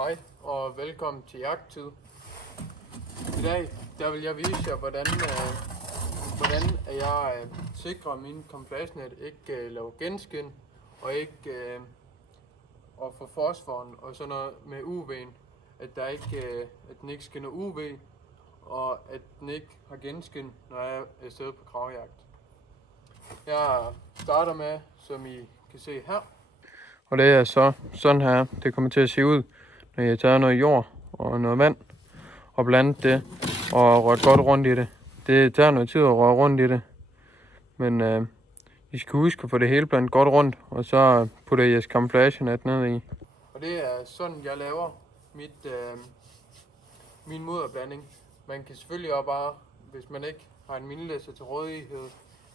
Hej og velkommen til jagttid. I dag der vil jeg vise jer, hvordan jeg sikrer, at min camouflagenet ikke laver genskin og ikke og for fosforen og sådan noget med UV'en, at den ikke skinner UV og at den ikke har genskin, når jeg er afsted på kravjagt. Jeg starter med, som I kan se her, og det er så sådan her det kommer til at se ud, når jeg tager noget jord og noget vand og blandet det og rørt godt rundt i det. Det tager noget tid at røre rundt i det, men I skal huske at få det hele blandet godt rundt, og så putter I jeres camouflagenet ned i. Og det er sådan jeg laver min mudderblanding. Man kan selvfølgelig også bare, hvis man ikke har en minilæsser til rådighed,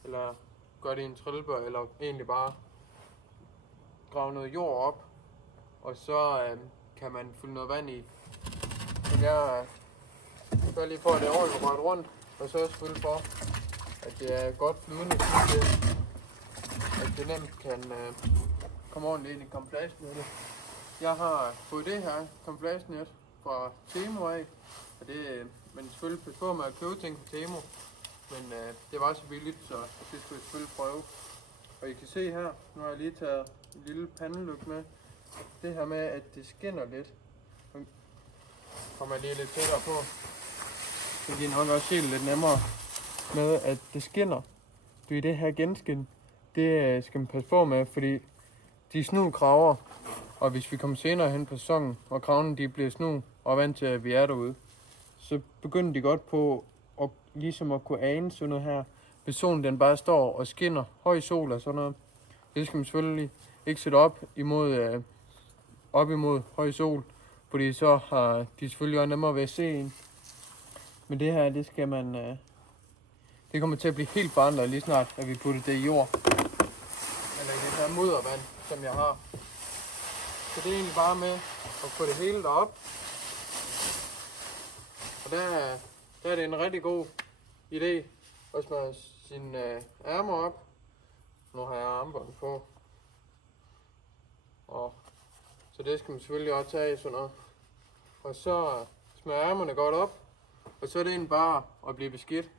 eller gør det i en trillebør, eller egentlig bare grave noget jord op, og så kan man fylde noget vand i. Men jeg gør lige for, at det er ordentligt rørt rundt, og så selvfølgelig for, at det er godt flydende, at det nemt kan komme ordentligt ind i camouflagenettet. Jeg har fået det her camouflagenet fra Temu af, og det, men selvfølgelig pas på med at købe ting fra Temu, men det var så billigt, så det skulle jeg selvfølgelig prøve. Og I kan se her, nu har jeg lige taget en lille pandelygte med. Det her med, at det skinner lidt. Nu kommer jeg lige lidt tættere på. Så kan I nok også se det lidt nemmere med, at det skinner. Det her genskin, det skal man passe på med, fordi de er snukraver. Og hvis vi kommer senere hen på sæsonen, og kravene de bliver snu og vant til, at vi er derude, så begynder de godt på at, ligesom at kunne ane sådan noget her. Hvis solen den bare står og skinner, høj sol og sådan noget, det skal man selvfølgelig ikke sætte op imod høj sol, fordi så har de selvfølgelig også nemmere ved at se en. Men det her, det skal man, det kommer til at blive helt forandret lige snart, at vi putter det i jord. Eller i det her muddervand, som jeg har. Så det er egentlig bare med at få det hele derop. Og der er det en rigtig god idé at smøre sine ærmer op. Nu har jeg armbånd på. Og så det skal man selvfølgelig også tage i sådan noget. Og så smøre ærmerne godt op. Og så er det egentlig bare at blive beskidt.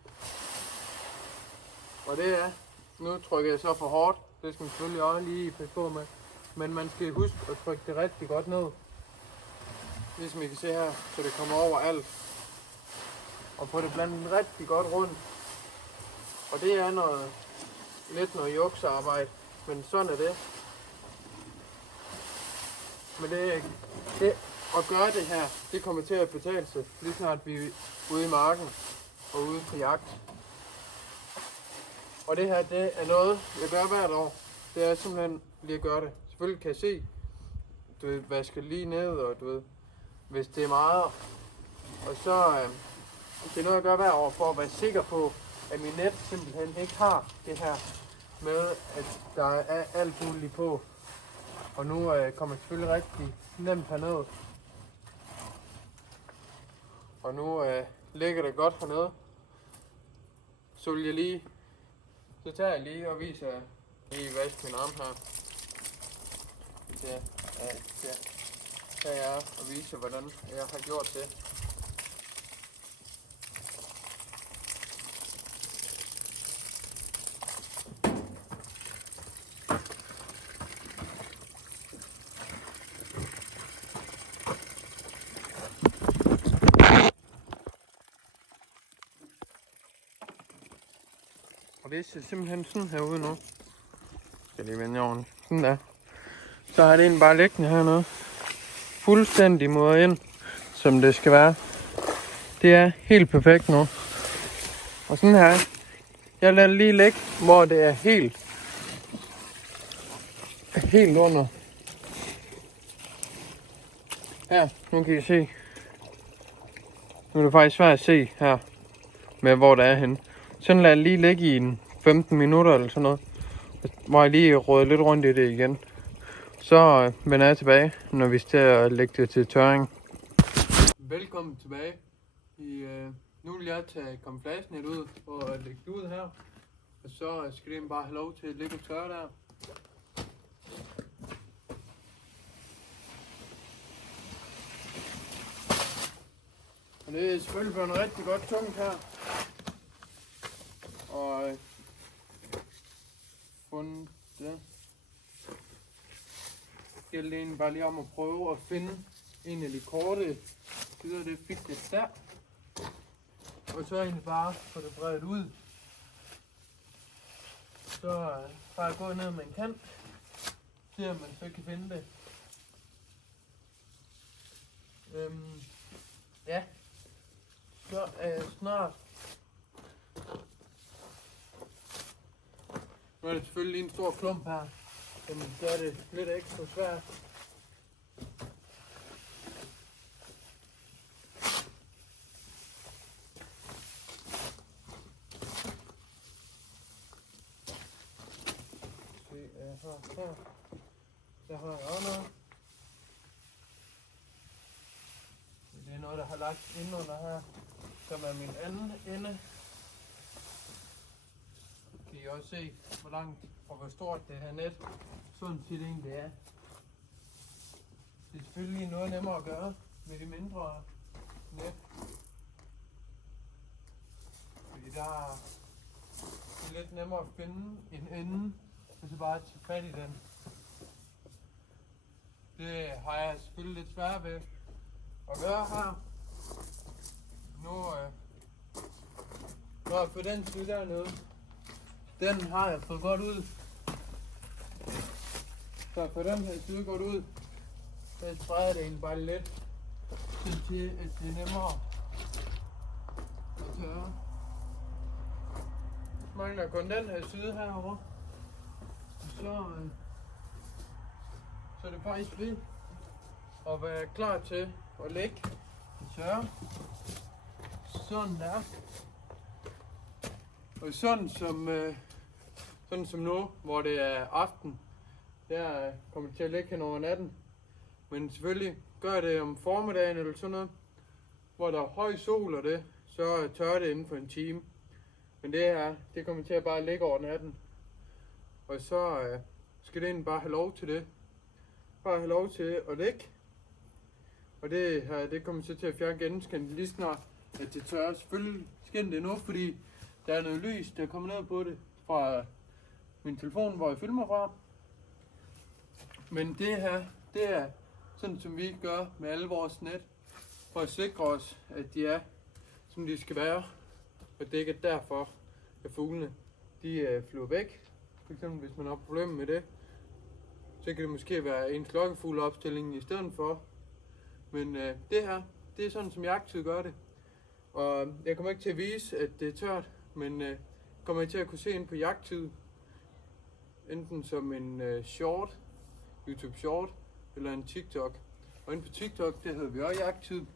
Og det er, nu trykker jeg så for hårdt. Det skal man selvfølgelig også lige passe på med. Men man skal huske at trykke det rigtig godt ned. Ligesom I kan se her, så det kommer over alt. Og få det blandet rigtig godt rundt. Og det er noget juksearbejde, men sådan er det. Men det at gøre det her, det kommer til at betale sig, lige snart vi er ude i marken og ude på jagt. Og det her, det er noget, jeg gør hvert år. Det er simpelthen lige at gøre det. Selvfølgelig kan jeg se, du ved, vaske lige ned, og du ved, hvis det er meget. Og så det er noget, jeg gør hvert år for at være sikker på, at min net simpelthen ikke har det her med, at der er alt muligt på. Og nu kommer jeg selvfølgelig rigtig nemt herned. Og nu ligger det godt hernede. Så vil jeg lige, så tager jeg lige og viser lige vaske min arm her. Så tager jeg og viser, hvordan jeg har gjort det. Og det ser simpelthen sådan her ud nu. Skal lige vende ordentligt. Sådan der. Så har det egentlig bare liggende hernede. Fuldstændig mod ind, som det skal være. Det er helt perfekt nu. Og sådan her. Jeg lader det lige ligge, hvor det er helt under. Her, nu kan I se. Nu er det faktisk svært at se her, med hvor det er henne. Sådan lader jeg lige ligge i en 15 minutter eller sådan noget. Hvor jeg lige råder lidt rundt i det igen. Så vender jeg tilbage, når vi skal lægge det til tørring. Velkommen tilbage. Nu vil jeg tage camouflagenet ud og lægge det ud her. Og så skal det bare have lov til at ligge og tørre der. Og det er selvfølgelig blevet rigtig godt tungt her. Og fundet det. Det gælder egentlig bare lige om at prøve at finde en af de korte sider, det fik det der. Og så egentlig bare få det bredt ud. Så bare gå ned med en kant. Se om man så kan finde det. Ja. Så er jeg snart. Nu er det selvfølgelig en stor klump her. Jamen, så er det lidt ekstra svært. Her. Der har jeg også noget. Det er noget, der har lagt ind under her, som er min anden ende. Kan I også se, hvor langt og hvor stort det her net sådan set egentlig er. Det er selvfølgelig noget nemmere at gøre med de mindre net. Fordi der er lidt nemmere at finde en ende, og så bare tage fat i den. Det har jeg selvfølgelig lidt svært ved at gøre her. Nu har jeg fået den side dernede. Den har jeg fået godt ud. Så for den her side godt ud, så spreder det egentlig bare lidt, til at det er nemmere at tørre. Så mangler kun den her side herovre. Så er det faktisk ved at være klar til at lægge det tørre. Sådan der. Og sådan som nu, hvor det er aften, der kommer det til at ligge hen over natten. Men selvfølgelig gør det om formiddagen eller sådan noget, hvor der er høj sol og det, så tørrer det inden for en time. Men det her, det kommer til at bare ligge over natten. Og så skal det egentlig bare have lov til det. Bare have lov til at ligge. Og det her, det kommer til at fjerne gennemskinnet lige snart, at det tørrer. Selvfølgelig skinner det nu, fordi der er noget lys, der kommer ned på det fra min telefon, hvor jeg filmer fra. Men det her, det er sådan, som vi gør med alle vores net, for at sikre os, at de er, som de skal være. Og det er ikke derfor, at fuglene, de flyver væk. For eksempel, hvis man har problemer med det, så kan det måske være en klokkefugleopstilling i stedet for. Men det her, det er sådan, som jagttid gør det. Og jeg kommer ikke til at vise, at det er tørt, men kommer jeg til at kunne se ind på jagttid. Enten som en short, YouTube short, eller en TikTok. Og inde på TikTok, det hedder vi også jagttid,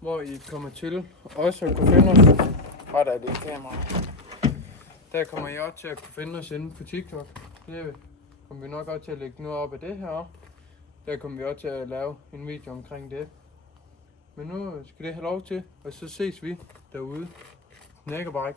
hvor I kommer til også at kunne finde os. Der er det kamera. Der kommer I også til at kunne finde os inde på TikTok. Det kommer vi nok også til at lægge noget op af det her. Der kommer vi også til at lave en video omkring det. Men nu skal det have lov til, og så ses vi derude. Snækkerbræk.